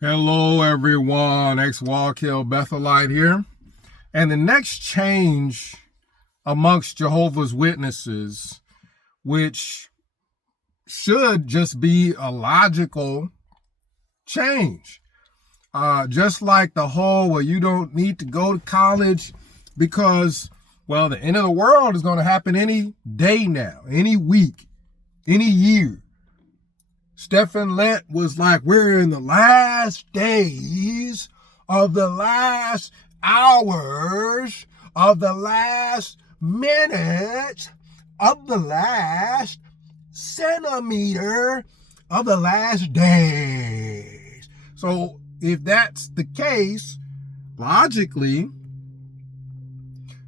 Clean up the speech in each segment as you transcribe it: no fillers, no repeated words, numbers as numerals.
Hello, everyone. Ex-Wallkill Bethelite here. And the next change amongst Jehovah's Witnesses, which should just be a logical change. Just like the whole, well, you don't need to go to college because, well, the end of the world is going to happen any day now, any week, any year. Stephen Lent was like, we're in the last days of the last hours of the last minute of the last centimeter of the last days. So if that's the case, logically,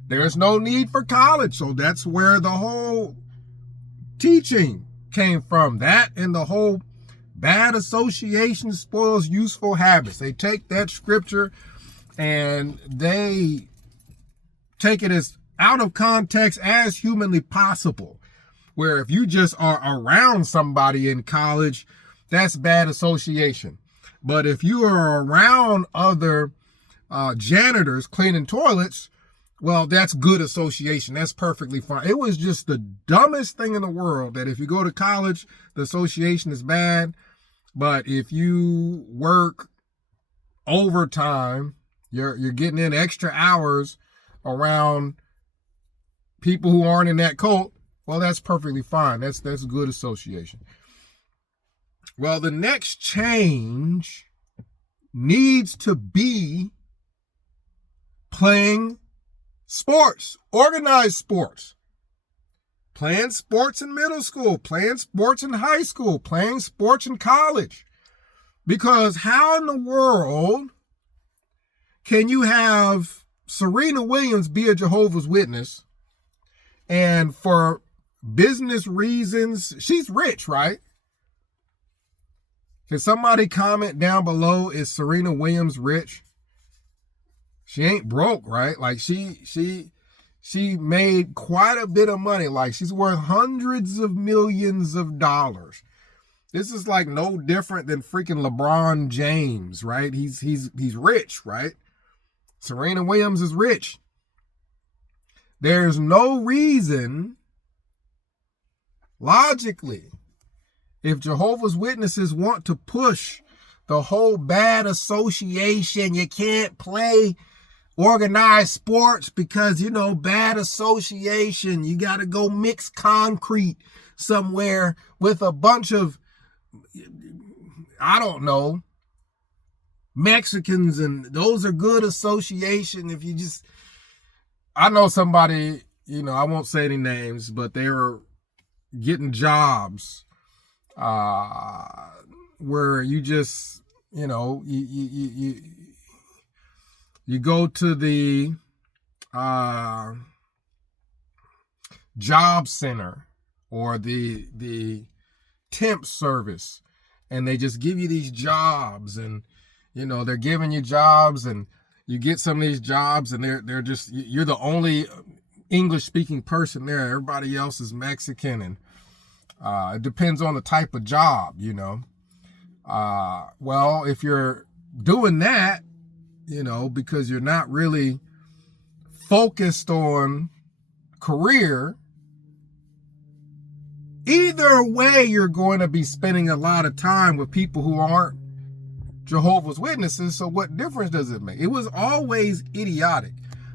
there's no need for college. So that's where the whole teaching came from. That and the whole bad association spoils useful habits. They take that scripture and they take it as out of context as humanly possible. Where if you just are around somebody in college, that's bad association. But if you are around other janitors cleaning toilets, well, that's good association. That's perfectly fine. It was just the dumbest thing in the world that if you go to college, the association is bad. But if you work overtime, you're getting in extra hours around people who aren't in that cult, well, that's perfectly fine. That's good association. Well, the next change needs to be playing sports, organized sports, playing sports in middle school, playing sports in high school, playing sports in college. Because how in the world can you have Serena Williams be a Jehovah's Witness and for business reasons, she's rich, right? Can somebody comment down below, is Serena Williams rich? She ain't broke, right? Like she made quite a bit of money. Like she's worth hundreds of millions of dollars. This is like no different than freaking LeBron James, right? He's rich, right? Serena Williams is rich. There's no reason, logically, if Jehovah's Witnesses want to push the whole bad association, you can't play organized sports because, bad association. You got to go mix concrete somewhere with a bunch of, I don't know, Mexicans, and those are good association. If you just, I know somebody, I won't say any names, but they were getting jobs where you just, you go to the job center or the temp service, and they just give you these jobs, and they're giving you jobs, and you get some of these jobs, and they're just, you're the only English speaking person there. Everybody else is Mexican, and it depends on the type of job, well, if you're doing that, because you're not really focused on career, either way, you're going to be spending a lot of time with people who aren't Jehovah's Witnesses. So what difference does it make? It was always idiotic,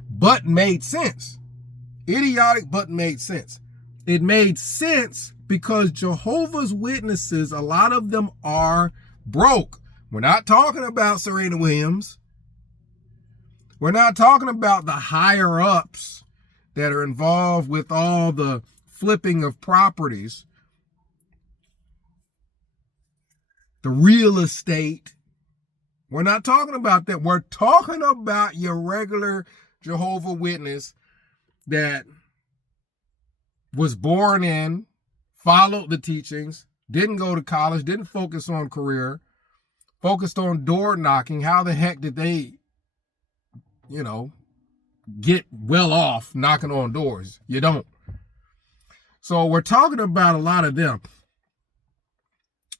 but made sense. Idiotic, but made sense. It made sense because Jehovah's Witnesses, a lot of them are broke. We're not talking about Serena Williams. We're not talking about the higher ups that are involved with all the flipping of properties, the real estate. We're not talking about that. We're talking about your regular Jehovah's Witness that was born in, followed the teachings, didn't go to college, didn't focus on career, focused on door knocking. How the heck did they, get well off knocking on doors? You don't. So we're talking about a lot of them.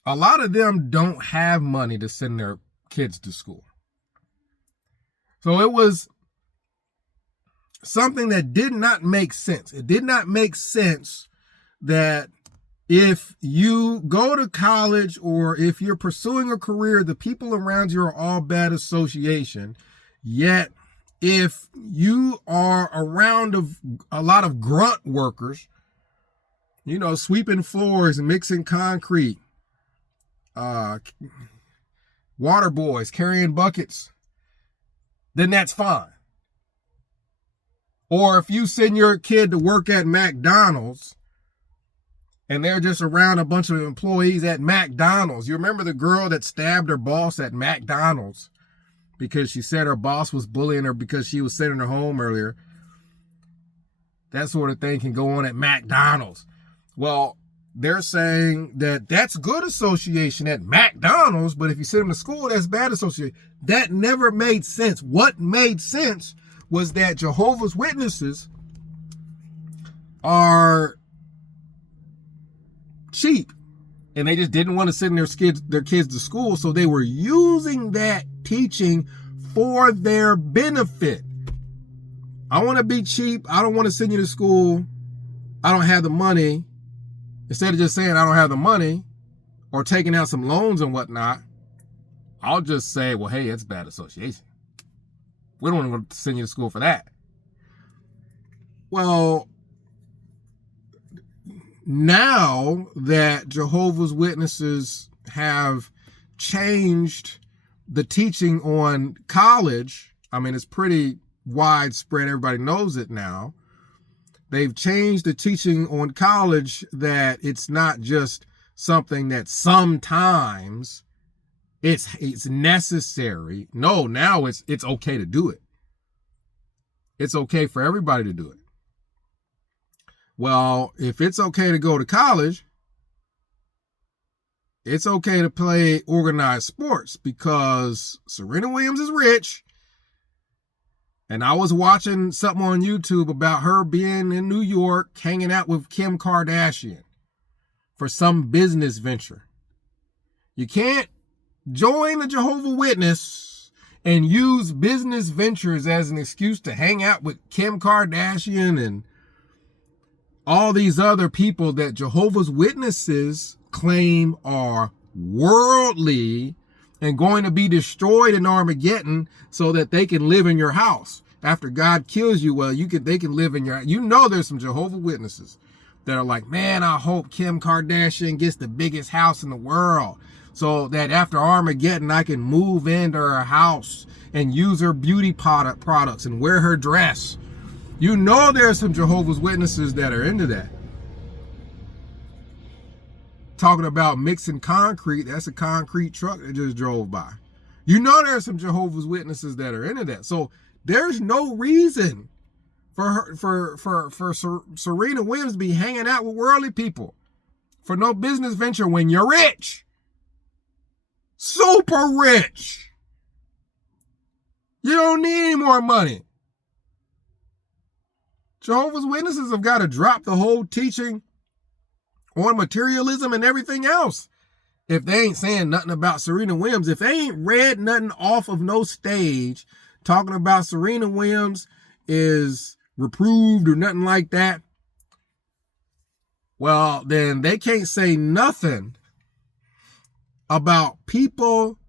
A lot of them don't have money to send their kids to school. So it was something that did not make sense. It did not make sense that if you go to college or if you're pursuing a career, the people around you are all bad association. Yet, if you are around a lot of grunt workers, you know, sweeping floors and mixing concrete, water boys carrying buckets, then that's fine. Or if you send your kid to work at McDonald's and they're just around a bunch of employees at McDonald's. You remember the girl that stabbed her boss at McDonald's because she said her boss was bullying her because she was sending her home earlier? That sort of thing can go on at McDonald's. Well, they're saying that that's good association at McDonald's, but if you send them to school, that's bad association. That never made sense. What made sense was that Jehovah's Witnesses are cheap and they just didn't want to send their kids to school, so they were using that teaching for their benefit. I want to be cheap. I don't want to send you to school. I don't have the money. Instead of just saying I don't have the money or taking out some loans and whatnot, I'll just say, well, hey, it's bad association. We don't want to send you to school for that. Well, now that Jehovah's Witnesses have changed the teaching on college, I mean, it's pretty widespread. Everybody knows it now. They've changed the teaching on college that it's not just something that sometimes it's necessary. No, now it's okay to do it. It's okay for everybody to do it. Well, if it's okay to go to college, it's okay to play organized sports because Serena Williams is rich. And I was watching something on YouTube about her being in New York, hanging out with Kim Kardashian for some business venture. You can't join the Jehovah's Witness and use business ventures as an excuse to hang out with Kim Kardashian and all these other people that Jehovah's Witnesses claim are worldly and going to be destroyed in Armageddon so that they can live in your house. After God kills you, well, they can live in your, you know, there's some Jehovah's Witnesses that are like, man, I hope Kim Kardashian gets the biggest house in the world so that after Armageddon, I can move into her house and use her beauty products and wear her dress. You know, there's some Jehovah's Witnesses that are into that. Talking about mixing concrete, that's a concrete truck that just drove by. You know, there's some Jehovah's Witnesses that are into that. So there's no reason for Serena Williams to be hanging out with worldly people for no business venture when you're rich. Super rich. You don't need any more money. Jehovah's Witnesses have got to drop the whole teaching on materialism and everything else. If they ain't saying nothing about Serena Williams, if they ain't read nothing off of no stage talking about Serena Williams is reproved or nothing like that, well, then they can't say nothing about people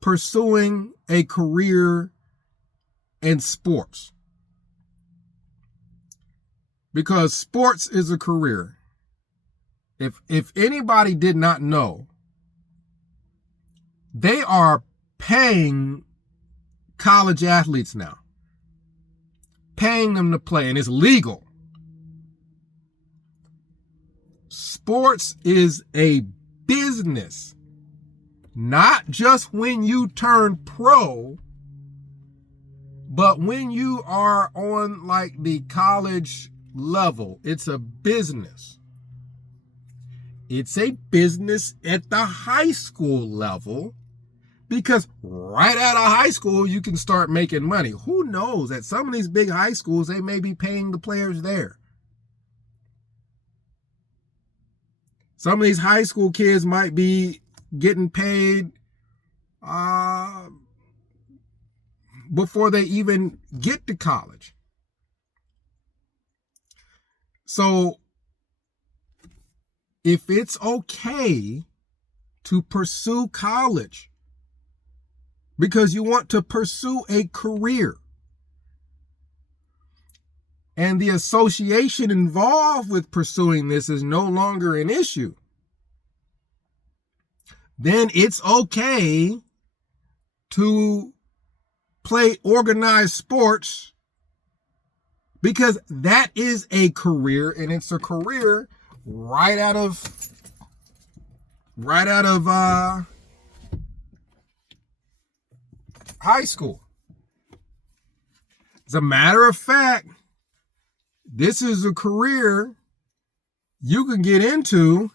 pursuing a career in sports. Because sports is a career. If anybody did not know, they are paying college athletes now. Paying them to play, and it's legal. Sports is a business. Not just when you turn pro, but when you are on like the college level. It's a business. It's a business at the high school level because right out of high school, you can start making money. Who knows? At some of these big high schools, they may be paying the players there. Some of these high school kids might be getting paid before they even get to college. So if it's okay to pursue college because you want to pursue a career, and the association involved with pursuing this is no longer an issue, then it's okay to play organized sports because that is a career, and it's a career right out of high school. As a matter of fact, this is a career you can get into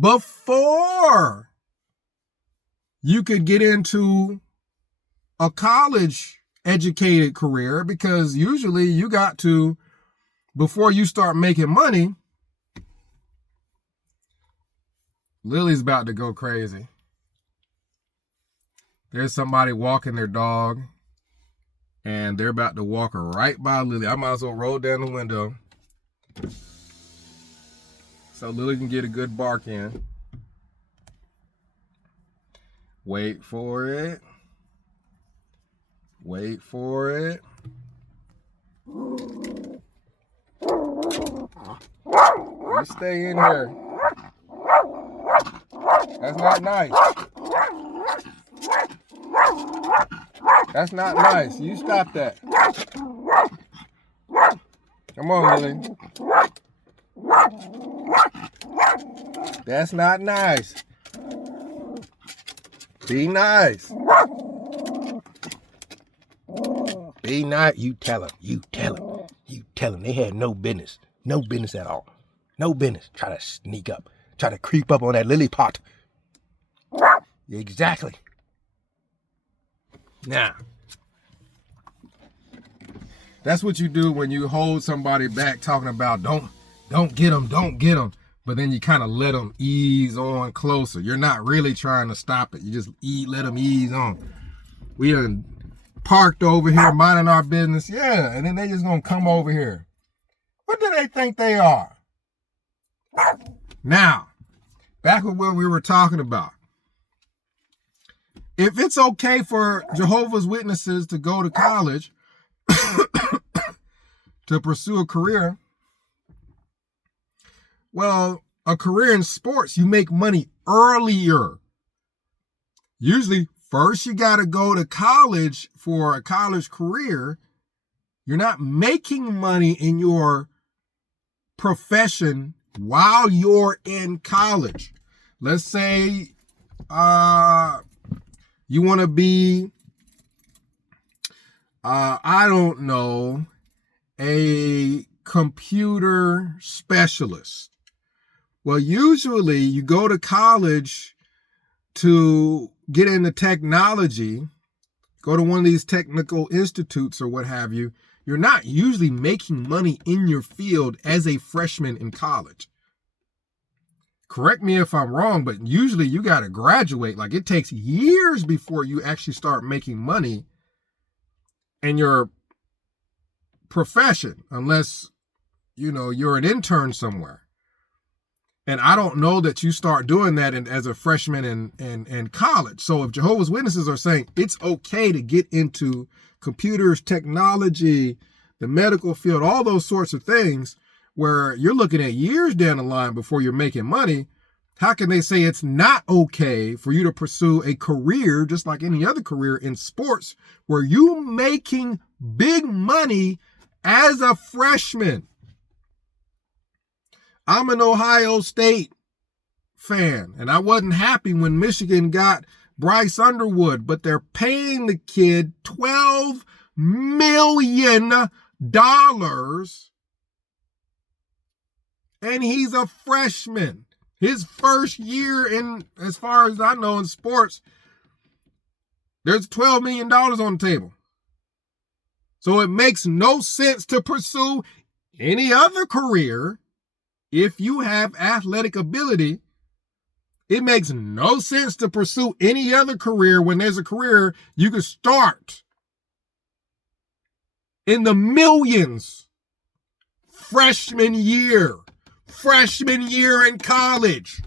before you could get into a college educated career, because usually you got to, before you start making money. Lily's about to go crazy. There's somebody walking their dog, and they're about to walk right by Lily. I might as well roll down the window so Lily can get a good bark in. Wait for it. Wait for it. You stay in here. That's not nice. That's not nice. You stop that. Come on, Lily. That's not nice. Be nice. Be nice. You tell him. You tell him. You tell him. They had no business. No business at all. No business. Try to sneak up. Try to creep up on that lily pot. Exactly. Now, that's what you do when you hold somebody back talking about don't get them. But then you kind of let them ease on closer. You're not really trying to stop it. You just let them ease on. We done parked over here minding our business. Yeah, and then they just gonna come over here. What do they think they are? Now, back with what we were talking about. If it's okay for Jehovah's Witnesses to go to college to pursue a career, well, a career in sports, you make money earlier. Usually, first you got to go to college for a college career. You're not making money in your profession while you're in college. Let's say you want to be, I don't know, a computer specialist. Well, usually you go to college to get into technology, go to one of these technical institutes or what have you. You're not usually making money in your field as a freshman in college. Correct me if I'm wrong, but usually you got to graduate. Like, it takes years before you actually start making money in your profession, unless, you're an intern somewhere. And I don't know that you start doing that as a freshman in college. So if Jehovah's Witnesses are saying it's okay to get into computers, technology, the medical field, all those sorts of things where you're looking at years down the line before you're making money, how can they say it's not okay for you to pursue a career just like any other career in sports where you're making big money as a freshman? I'm an Ohio State fan, and I wasn't happy when Michigan got Bryce Underwood, but they're paying the kid $12 million, and he's a freshman. His first year in, as far as I know, in sports, there's $12 million on the table. So it makes no sense to pursue any other career if you have athletic ability It makes no sense to pursue any other career when there's a career you can start in the millions freshman year in college.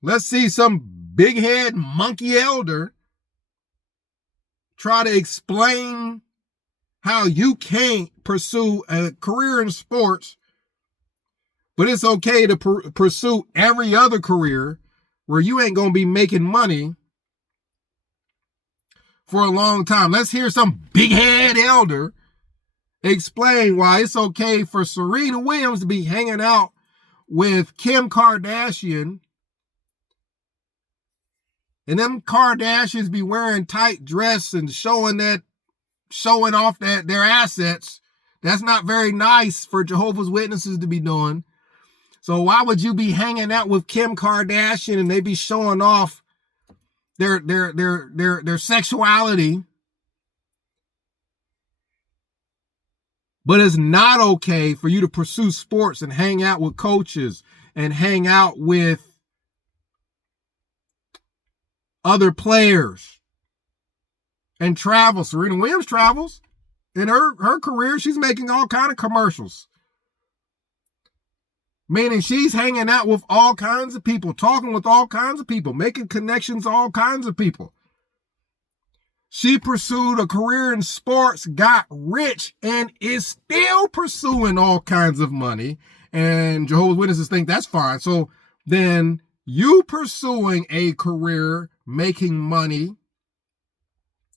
Let's see some big head monkey elder try to explain how you can't pursue a career in sports, but it's okay to pursue every other career where you ain't going to be making money for a long time. Let's hear some big head elder explain why it's okay for Serena Williams to be hanging out with Kim Kardashian, and them Kardashians be wearing tight dress and showing off their assets. That's not very nice for Jehovah's Witnesses to be doing. So why would you be hanging out with Kim Kardashian and they be showing off their sexuality? But it's not okay for you to pursue sports and hang out with coaches and hang out with other players and travel. Serena Williams travels. In her career, she's making all kind of commercials. Meaning she's hanging out with all kinds of people, talking with all kinds of people, making connections to all kinds of people. She pursued a career in sports, got rich, and is still pursuing all kinds of money. And Jehovah's Witnesses think that's fine. So then you pursuing a career, making money,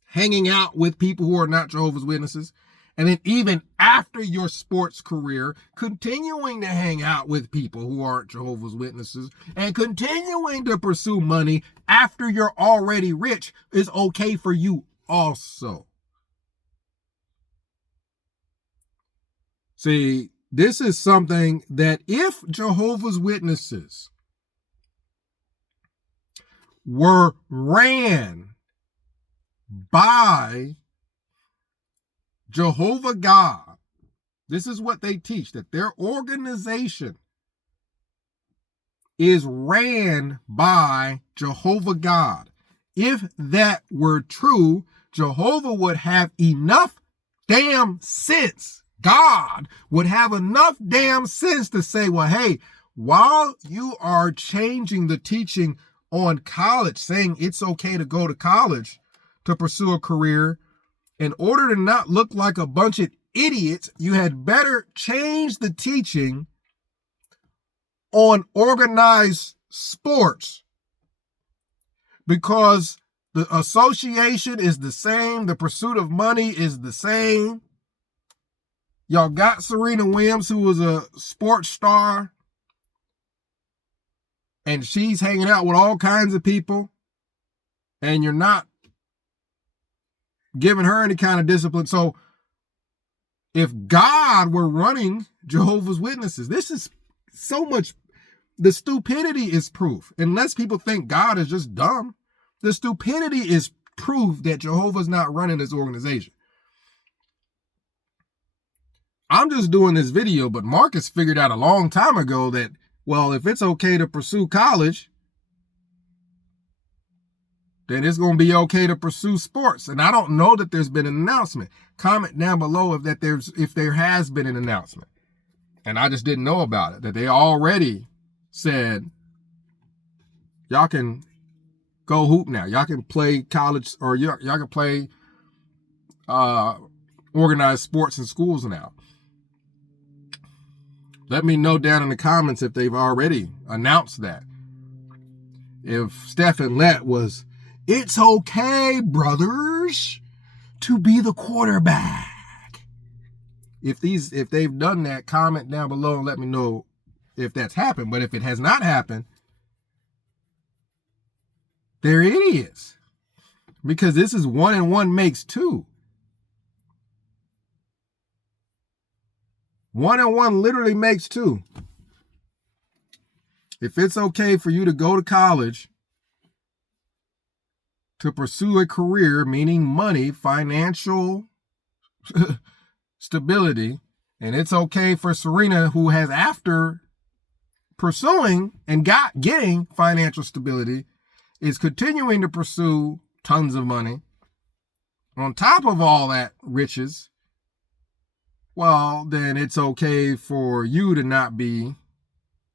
hanging out with people who are not Jehovah's Witnesses, and then even after your sports career, continuing to hang out with people who aren't Jehovah's Witnesses and continuing to pursue money after you're already rich is okay for you also. See, this is something that if Jehovah's Witnesses were ran by Jehovah God, this is what they teach, that their organization is ran by Jehovah God. If that were true, Jehovah would have enough damn sense. God would have enough damn sense to say, well, hey, while you are changing the teaching on college, saying it's okay to go to college to pursue a career, in order to not look like a bunch of idiots, you had better change the teaching on organized sports, because the association is the same. The pursuit of money is the same. Y'all got Serena Williams, who was a sports star, and she's hanging out with all kinds of people, and you're not giving her any kind of discipline. So if God were running Jehovah's Witnesses, this is so much, the stupidity is proof. Unless people think God is just dumb, the stupidity is proof that Jehovah's not running this organization. I'm just doing this video, but Marcus figured out a long time ago that, well, if it's okay to pursue college, then it's going to be okay to pursue sports. And I don't know that there's been an announcement. Comment down below if there has been an announcement. And I just didn't know about it, that they already said, y'all can go hoop now. Y'all can play college, or y'all can play organized sports in schools now. Let me know down in the comments if they've already announced that. If Stephen Lett was, it's okay, brothers, to be the quarterback. If they've done that, comment down below and let me know if that's happened. But if it has not happened, they're idiots. Because this is 1 and 1 makes 2. 1 and 1 literally makes 2. If it's okay for you to go to college to pursue a career, meaning money, financial stability, and it's okay for Serena, who has after pursuing and getting financial stability is continuing to pursue tons of money on top of all that riches, well, then it's okay for you to not be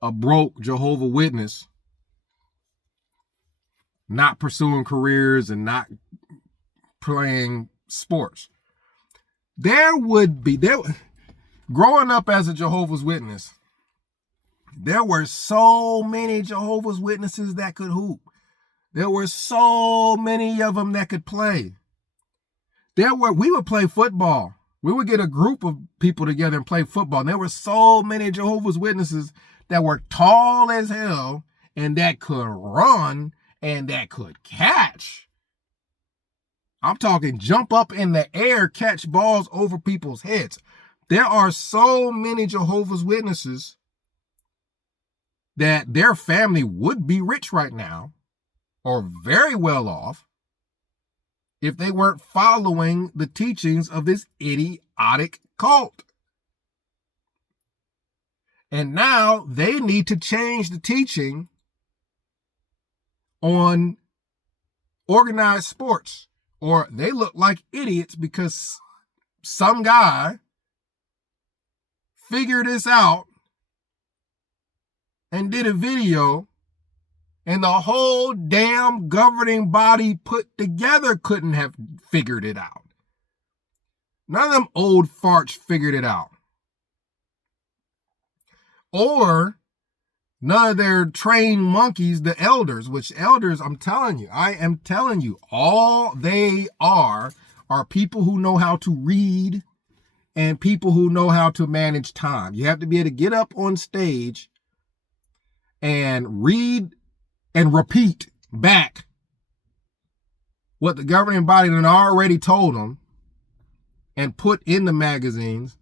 a broke Jehovah's Witness, not pursuing careers and not playing sports. Growing up as a Jehovah's Witness, there were so many Jehovah's Witnesses that could hoop. There were so many of them that could play. We would play football. We would get a group of people together and play football. And there were so many Jehovah's Witnesses that were tall as hell and that could run and that could catch. I'm talking jump up in the air, catch balls over people's heads. There are so many Jehovah's Witnesses that their family would be rich right now or very well off if they weren't following the teachings of this idiotic cult. And now they need to change the teaching on organized sports, or they look like idiots because some guy figured this out and did a video, and the whole damn governing body put together couldn't have figured it out. None of them old farts figured it out. Or none of their trained monkeys, the elders, which elders, I am telling you, all they are people who know how to read and people who know how to manage time. You have to be able to get up on stage and read and repeat back what the governing body had already told them and put in the magazines.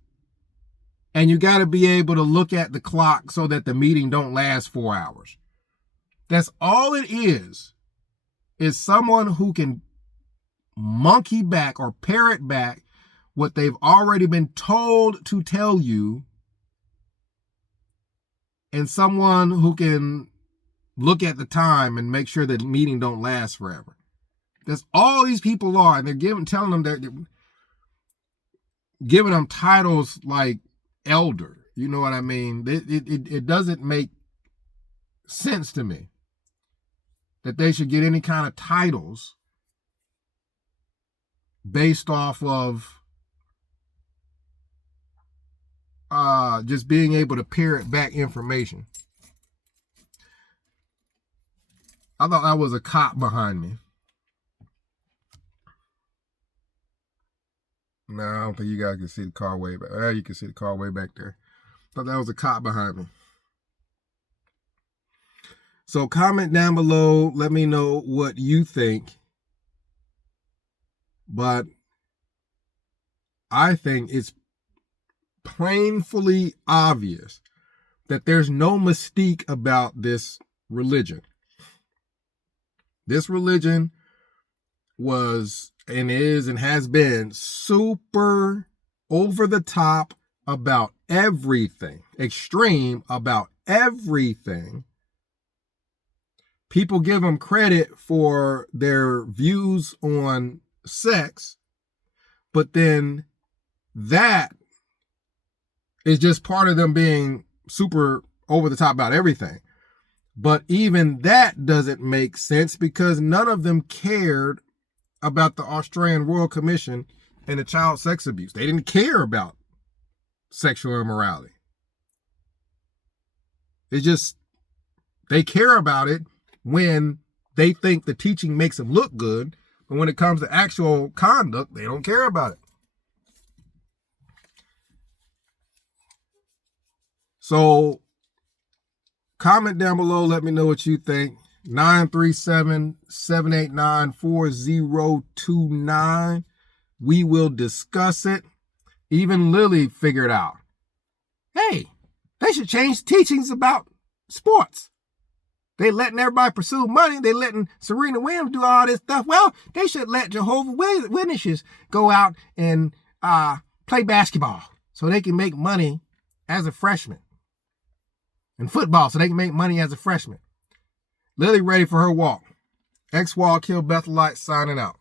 And you got to be able to look at the clock so that the meeting don't last 4 hours. That's all it is someone who can monkey back or parrot back what they've already been told to tell you, and someone who can look at the time and make sure that the meeting don't last forever. That's all these people are. And they're telling them that they're giving them titles like elder. You know what I mean? It doesn't make sense to me that they should get any kind of titles based off of just being able to parrot back information. I thought that was a cop behind me. No, I don't think you guys can see the car way back. You can see the car way back there. Thought that was a cop behind me. So comment down below. Let me know what you think. But I think it's plainly obvious that there's no mystique about this religion. This religion was and is and has been super over the top about everything, extreme about everything. People give them credit for their views on sex, but then that is just part of them being super over the top about everything. But even that doesn't make sense because none of them cared about the Australian Royal Commission and the child sex abuse. They didn't care about sexual immorality. It's just, they care about it when they think the teaching makes them look good. But when it comes to actual conduct, they don't care about it. So comment down below. Let me know what you think. 937-789-4029. We will discuss it. Even Lily figured out, hey, they should change teachings about sports. They letting everybody pursue money. They letting Serena Williams do all this stuff. Well, they should let Jehovah's Witnesses go out and play basketball so they can make money as a freshman. in football so they can make money as a freshman. Lily ready for her walk. X-Wall Kill Bethelite signing out.